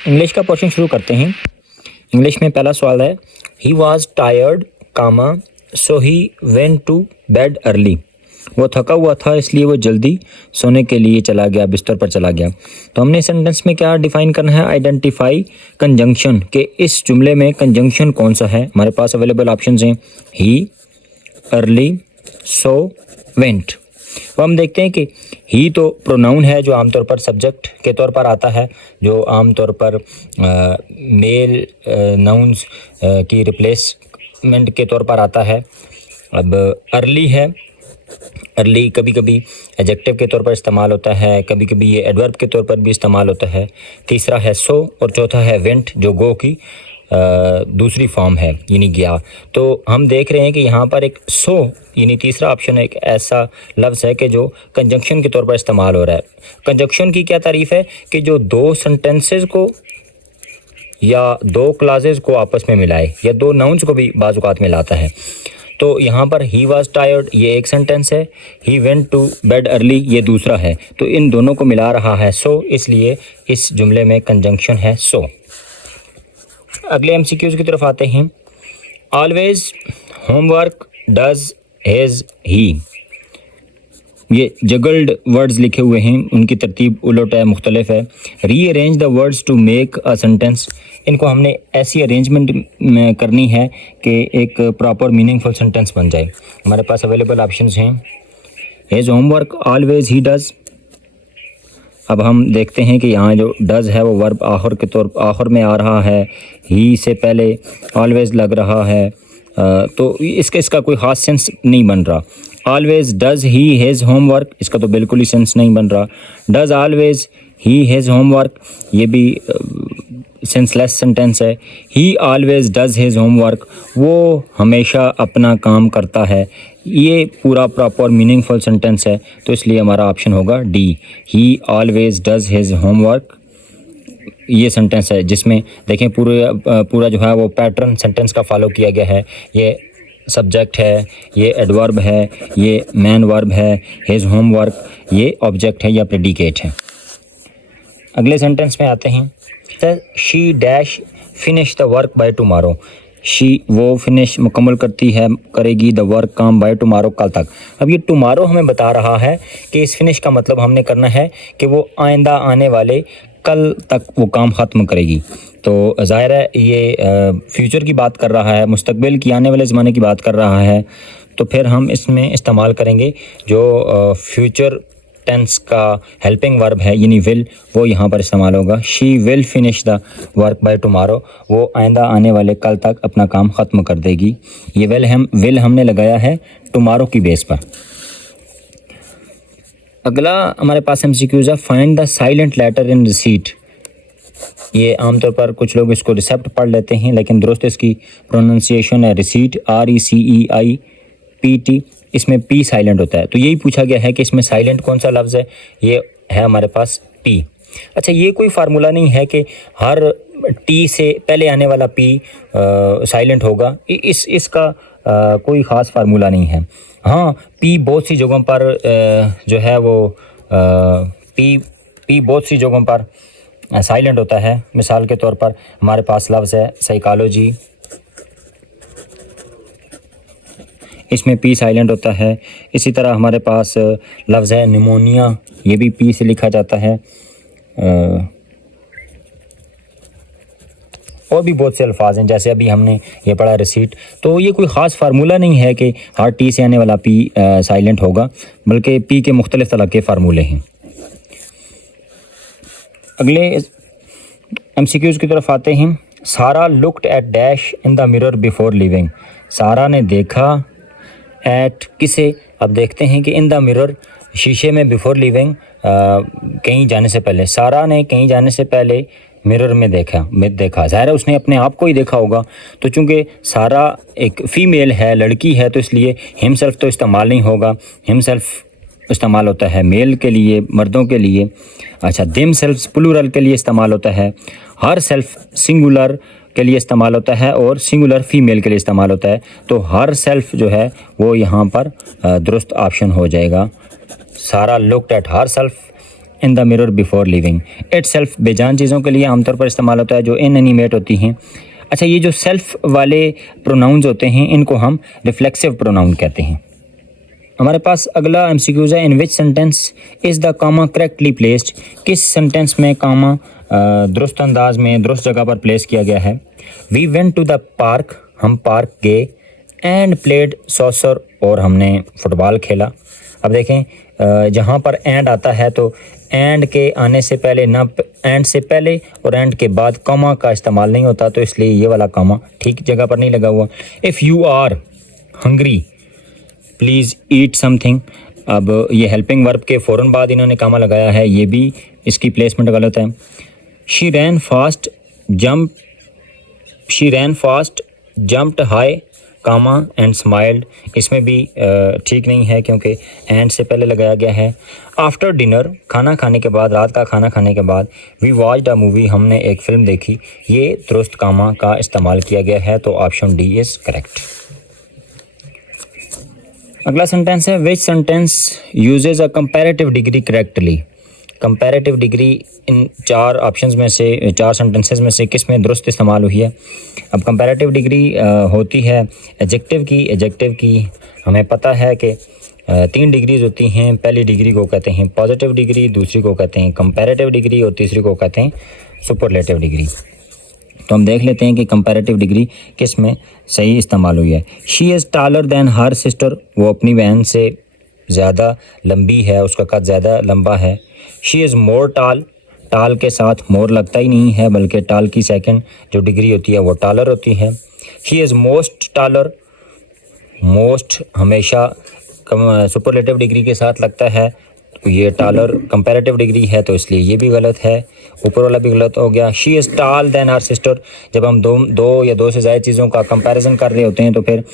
English का portion शुरू करते हैं। इंग्लिश में पहला सवाल है, he was tired comma so he went to bed early. वो थका हुआ था इसलिए वो जल्दी सोने के लिए चला गया, बिस्तर पर चला गया। तो हमने सेंटेंस में क्या डिफाइन करना है, आइडेंटिफाई कंजंक्शन, के इस जुमले में कंजंक्शन कौन सा है। हमारे पास अवेलेबल ऑप्शंस हैं ही, अर्ली, सो, वेंट। तो हम देखते हैं कि ही तो प्रोनाउन है जो आमतौर पर सब्जेक्ट के तौर पर आता है, जो आमतौर पर मेल नाउन्स की रिप्लेसमेंट के तौर पर आता है। अब अर्ली है, अर्ली कभी कभी एडजेक्टिव के तौर पर इस्तेमाल होता है, कभी कभी ये एडवर्ब के तौर पर भी इस्तेमाल होता है। तीसरा है सो और चौथा है वेंट जो गो की दूसरी फॉर्म है यानी गया। तो हम देख रहे हैं कि यहाँ पर एक सो यानी तीसरा ऑप्शन एक ऐसा लफ्ज़ है कि जो कंजंक्शन के तौर पर इस्तेमाल हो रहा है। कंजंक्शन की क्या तारीफ़ है कि जो दो सेंटेंसेस को या दो क्लासेस को आपस में मिलाए या दो नाउन्स को भी बाज़ औक़ात मिलाता है। तो यहाँ पर ही वॉज टायर्ड ये एक सेंटेंस है, he went to bed early ये दूसरा है। तो इन दोनों को मिला रहा है सो, इसलिए इस जुमले में कंजंक्शन है सो। अगले एमसीक्यूज़ की तरफ आते हैं। Always homework does his he, ये जगल्ड वर्ड्स लिखे हुए हैं, उनकी तरतीब उलट है, मुख्तलिफ है। Rearrange the words to make a sentence, इनको हमने ऐसी अरेंजमेंट में करनी है कि एक प्रॉपर मीनिंगफुल सेंटेंस बन जाए। हमारे पास अवेलेबल ऑप्शंस हैं, his homework always he does. अब हम देखते हैं कि यहाँ जो डज है वो वर्ब आखिर में आ रहा है, ही से पहले ऑलवेज लग रहा है, तो इसका कोई ख़ास सेंस नहीं बन रहा। Always does he his homework, इसका तो बिल्कुल ही सेंस नहीं बन रहा। Does always he his homework, ये भी सेंसलेस सेंटेंस है। ही ऑलवेज डज हिज होमवर्क, वो हमेशा अपना काम करता है, ये पूरा प्रॉपर मीनिंगफुल सेंटेंस है। तो इसलिए हमारा ऑप्शन होगा D, he always does his homework. ये सेंटेंस है जिसमें देखें पूरा जो है वो पैटर्न सेंटेंस का फॉलो किया गया है। ये सब्जेक्ट है, ये एडवर्ब है, ये मैन वर्ब है, हिज होमवर्क ये ऑब्जेक्ट है या प्रेडिकेट है। अगले सेंटेंस में आते हैं, she dash finish the work by tomorrow. She वो फिनिश मुकम्मल करेगी द वर्क काम बाय टुमारो कल तक। अब ये टुमारो हमें बता रहा है कि इस फिनिश का मतलब हमने करना है कि वो आइंदा आने वाले कल तक वो काम ख़त्म करेगी। तो ज़ाहिर है ये फ्यूचर की बात कर रहा है, मुस्तकबिल की आने वाले ज़माने की बात कर रहा है। तो फिर हम इसमें इस्तेमाल करेंगे जो फ्यूचर टेंस का हेल्पिंग वर्ब है यानी विल, वो यहाँ पर इस्तेमाल होगा। She will finish the work by tomorrow, वो आइंदा आने वाले कल तक अपना काम ख़त्म कर देगी। ये विल हमने लगाया है टुमारो की बेस पर। अगला हमारे पास एमसीक्यूज़ है, find the silent letter in receipt. ये आमतौर पर कुछ लोग इसको रिसेप्ट पढ़ लेते हैं, लेकिन दुरुस्त इसकी प्रोनाउंसिएशन है रिसीट, RECEIPT। इसमें P साइलेंट होता है। तो यही पूछा गया है कि इसमें साइलेंट कौन सा लफ्ज़ है, ये है हमारे पास P। अच्छा, ये कोई फार्मूला नहीं है कि हर T से पहले आने वाला P साइलेंट होगा, इसका कोई ख़ास फार्मूला नहीं है। हाँ, P बहुत सी जगहों पर जो है वो P बहुत सी जगहों पर साइलेंट होता है। मिसाल के तौर पर हमारे पास लफ्ज़ है साइकोलॉजी, इसमें P साइलेंट होता है। इसी तरह हमारे पास लफ्ज़ है निमोनिया, ये भी P से लिखा जाता है। और भी बहुत से अल्फाज हैं, जैसे अभी हमने ये पढ़ा रिसीट। तो ये कोई ख़ास फार्मूला नहीं है कि हर T से आने वाला P साइलेंट होगा, बल्कि P के मुख्तलिफ़ तरह के फार्मूले हैं। अगले एमसीक्यूज़ की तरफ आते हैं। सारा looked at dash in the mirror before living. सारा ने देखा एट किसे, अब देखते हैं कि इन द मिरर शीशे में, बिफोर लिविंग कहीं जाने से पहले। सारा ने कहीं जाने से पहले मिरर में देखा ज़ाहिर है उसने अपने आप को ही देखा होगा। तो चूँकि सारा एक फ़ीमेल है, लड़की है, तो इसलिए हिमसेल्फ तो इस्तेमाल नहीं होगा। हिमसेल्फ इस्तेमाल होता है मेल के लिए, मर्दों के लिए। अच्छा, देम सेल्फ प्लूरल के लिए इस्तेमाल होता है। हर सेल्फ सिंगुलर के लिए इस्तेमाल होता है और सिंगुलर फीमेल के लिए इस्तेमाल होता है। तो हर सेल्फ जो है वो यहाँ पर दुरुस्त ऑप्शन हो जाएगा। सारा looked at her self in the mirror before living. It self बेजान चीज़ों के लिए आमतौर पर इस्तेमाल होता है जो इनएनिमेट होती हैं। अच्छा, ये जो सेल्फ वाले प्रोनाउंस होते हैं इनको हम रिफ्लेक्सिव प्रोनाउन कहते हैं। हमारे पास अगला एमसीक्यूज है, in which sentence is the comma correctly placed. किस सेंटेंस में कामा दुरुस्त अंदाज में दुरुस्त जगह पर प्लेस किया गया है। We went to the park, हम पार्क गए, एंड प्लेड सॉसर, और हमने फुटबॉल खेला। अब देखें जहाँ पर एंड आता है तो एंड के आने से पहले ना, एंड से पहले और एंड के बाद कामा का इस्तेमाल नहीं होता, तो इसलिए ये वाला कामा ठीक जगह पर नहीं लगा हुआ। If you are hungry please eat something. अब ये हेल्पिंग वर्ब के फ़ौरन बाद इन्होंने कामा लगाया है, ये भी इसकी प्लेसमेंट गलत है। She ran fast jumped high comma and smiled, इसमें भी ठीक नहीं है क्योंकि एंड से पहले लगाया गया है। आफ्टर डिनर, खाना खाने के बाद, रात का खाना खाने के बाद, वी वॉच्ड अ मूवी, हमने एक फ़िल्म देखी, ये दुरुस्त कामा का इस्तेमाल किया गया है, तो ऑप्शन डी इज़ करेक्ट। अगला सेंटेंस है, which sentence usage a comparative degree correctly. Comparative degree in चार ऑप्शंस में से, चार सेंटेंसेस में से किस में दुरुस्त इस्तेमाल हुई है। अब कंपैरेटिव डिग्री होती है एडजेक्टिव की। एडजेक्टिव की हमें पता है कि 3 डिग्रीज होती हैं। पहली डिग्री को कहते हैं पॉजिटिव डिग्री, दूसरी को कहते हैं कंपैरेटिव डिग्री और तीसरी को कहते हैं सुपरलेटिव डिग्री। तो हम देख लेते हैं कि कंपैरेटिव डिग्री किस में सही इस्तेमाल हुई है। She is taller than her sister, वो अपनी बहन से ज़्यादा लंबी है, उसका कद ज़्यादा लंबा है। शी इज़ मोर टाल, टाल के साथ मोर लगता ही नहीं है, बल्कि टाल की सेकंड जो डिग्री होती है वो टालर होती है। He is most taller, most हमेशा सुपरलेटिव डिग्री के साथ लगता है, तो ये टालर कंपैरेटिव डिग्री है, तो इसलिए ये भी गलत है, ऊपर वाला भी गलत हो गया। शी इज़ टाल देन हर सिस्टर, जब हम दो या दो से ज़्यादा चीज़ों का कंपैरिजन कर रहे होते हैं तो फिर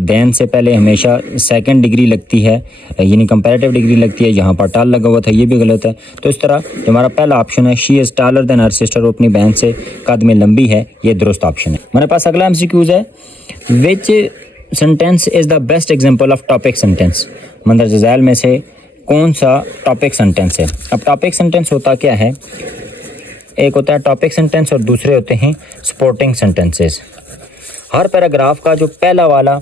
देन से पहले हमेशा सेकंड डिग्री लगती है, यानी कंपैरेटिव डिग्री लगती है, यहाँ पर टाल लगा हुआ था, ये भी गलत है। तो इस तरह जो हमारा पहला ऑप्शन है, she is taller than her sister, वो अपनी बहन से कद में लंबी है, ये दुरुस्त ऑप्शन है। हमारे पास अगला एमसीक्यूज है, which sentence is the best example of topic sentence. मंदरजा झैल में से कौन सा टॉपिक सेंटेंस है। अब टॉपिक सेंटेंस होता क्या है, एक होता है टॉपिक सेंटेंस और दूसरे होते हैं सपोर्टिंग सेंटेंसेस। हर पैराग्राफ का जो पहला वाला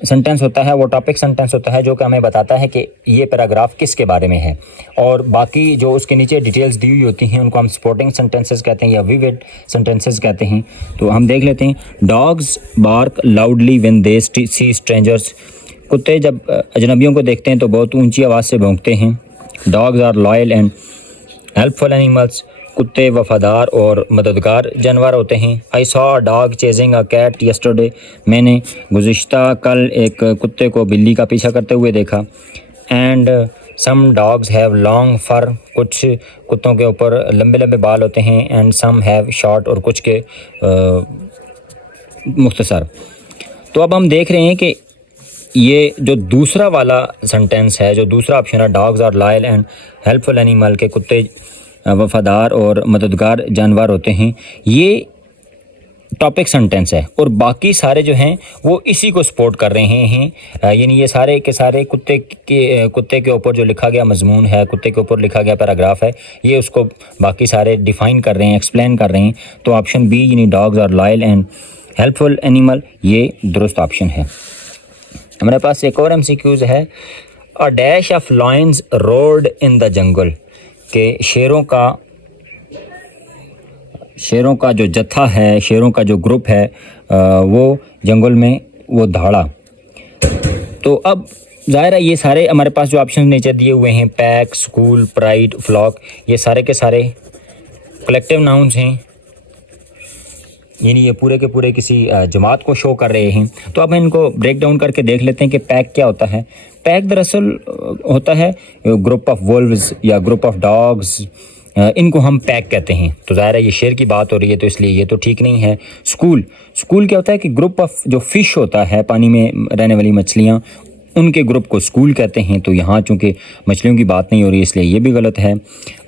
सेंटेंस होता है वो टॉपिक सेंटेंस होता है, जो कि हमें बताता है कि ये पैराग्राफ किसके बारे में है, और बाकी जो उसके नीचे डिटेल्स दी हुई होती हैं उनको हम सपोर्टिंग सेंटेंसेस कहते हैं या विविड सेंटेंसेस कहते हैं। तो हम देख लेते हैं, dogs bark loudly when they see strangers, कुत्ते जब अजनबियों को देखते हैं तो बहुत ऊंची आवाज़ से भौंकते हैं। Dogs are loyal and helpful animals, कुत्ते वफादार और मददगार जानवर होते हैं। I saw a dog chasing a cat yesterday, मैंने गुज़िश्ता कल एक कुत्ते को बिल्ली का पीछा करते हुए देखा। And some dogs have long fur, कुछ कुत्तों के ऊपर लंबे लंबे बाल होते हैं। एंड सम हैव शॉर्ट, और कुछ के मुख्तसर। तो अब हम देख रहे हैं कि ये जो दूसरा वाला सेंटेंस है, जो दूसरा ऑप्शन है, dogs are loyal and helpful animal, के कुत्ते वफादार और मददगार जानवर होते हैं, ये टॉपिक सेंटेंस है, और बाकी सारे जो हैं वो इसी को सपोर्ट कर रहे हैं। यानी ये सारे के सारे कुत्ते के ऊपर जो लिखा गया मजमून है, कुत्ते के ऊपर लिखा गया पैराग्राफ है, ये उसको बाकी सारे डिफ़ाइन कर रहे हैं, एक्सप्लेन कर रहे हैं। तो ऑप्शन बी यानी dogs are loyal and helpful animal, ये दुरुस्त ऑप्शन है। हमारे पास एक और एमसीक्यूज है, a dash of Lions road in the jungle, के शेरों का जो जत्था है, शेरों का जो ग्रुप है, वो जंगल में वो दौड़ा। तो अब ज़ाहिर है ये सारे हमारे पास जो ऑप्शन नीचे दिए हुए हैं, पैक, स्कूल, प्राइड, फ्लॉक, ये सारे के सारे कलेक्टिव नाउन्स हैं, यानी ये पूरे के पूरे किसी जमात को शो कर रहे हैं। तो अब इनको ब्रेक डाउन करके देख लेते हैं कि पैक क्या होता है। पैक दरअसल होता है ग्रुप ऑफ वुल्व्स या ग्रुप ऑफ डॉग्स, इनको हम पैक कहते हैं। तो ज़ाहिर है ये शेर की बात हो रही है, तो इसलिए ये तो ठीक नहीं है। स्कूल क्या होता है कि ग्रुप ऑफ जो फ़िश होता है, पानी में रहने वाली मछलियाँ, उनके ग्रुप को स्कूल कहते हैं। तो यहाँ चूँकि मछलियों की बात नहीं हो रही, इसलिए ये भी गलत है।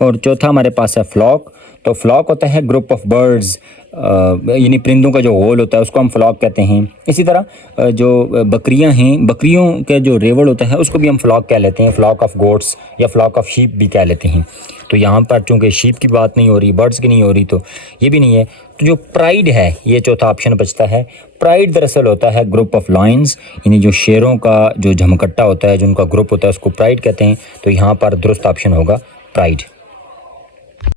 और चौथा हमारे पास है फ्लॉक। तो फ्लॉक होता है ग्रुप ऑफ बर्ड्स, यानी परिंदों का जो होल होता है उसको हम फ्लॉक कहते हैं। इसी तरह जो बकरियां हैं, बकरियों का जो रेवड़ होता है उसको भी हम फ्लॉक कह लेते हैं, फ्लॉक ऑफ गोट्स या फ्लॉक ऑफ शीप भी कह लेते हैं। तो यहाँ पर चूँकि शीप की बात नहीं हो रही, बर्ड्स की नहीं हो रही, तो ये भी नहीं है। तो जो प्राइड है, ये चौथा ऑप्शन बचता है। प्राइड दरअसल होता है ग्रुप ऑफ लायंस, यानी जो शेरों का जो झमकट्टा होता है, जो उनका ग्रुप होता है उसको प्राइड कहते हैं। तो यहाँ पर दुरुस्त ऑप्शन होगा प्राइड।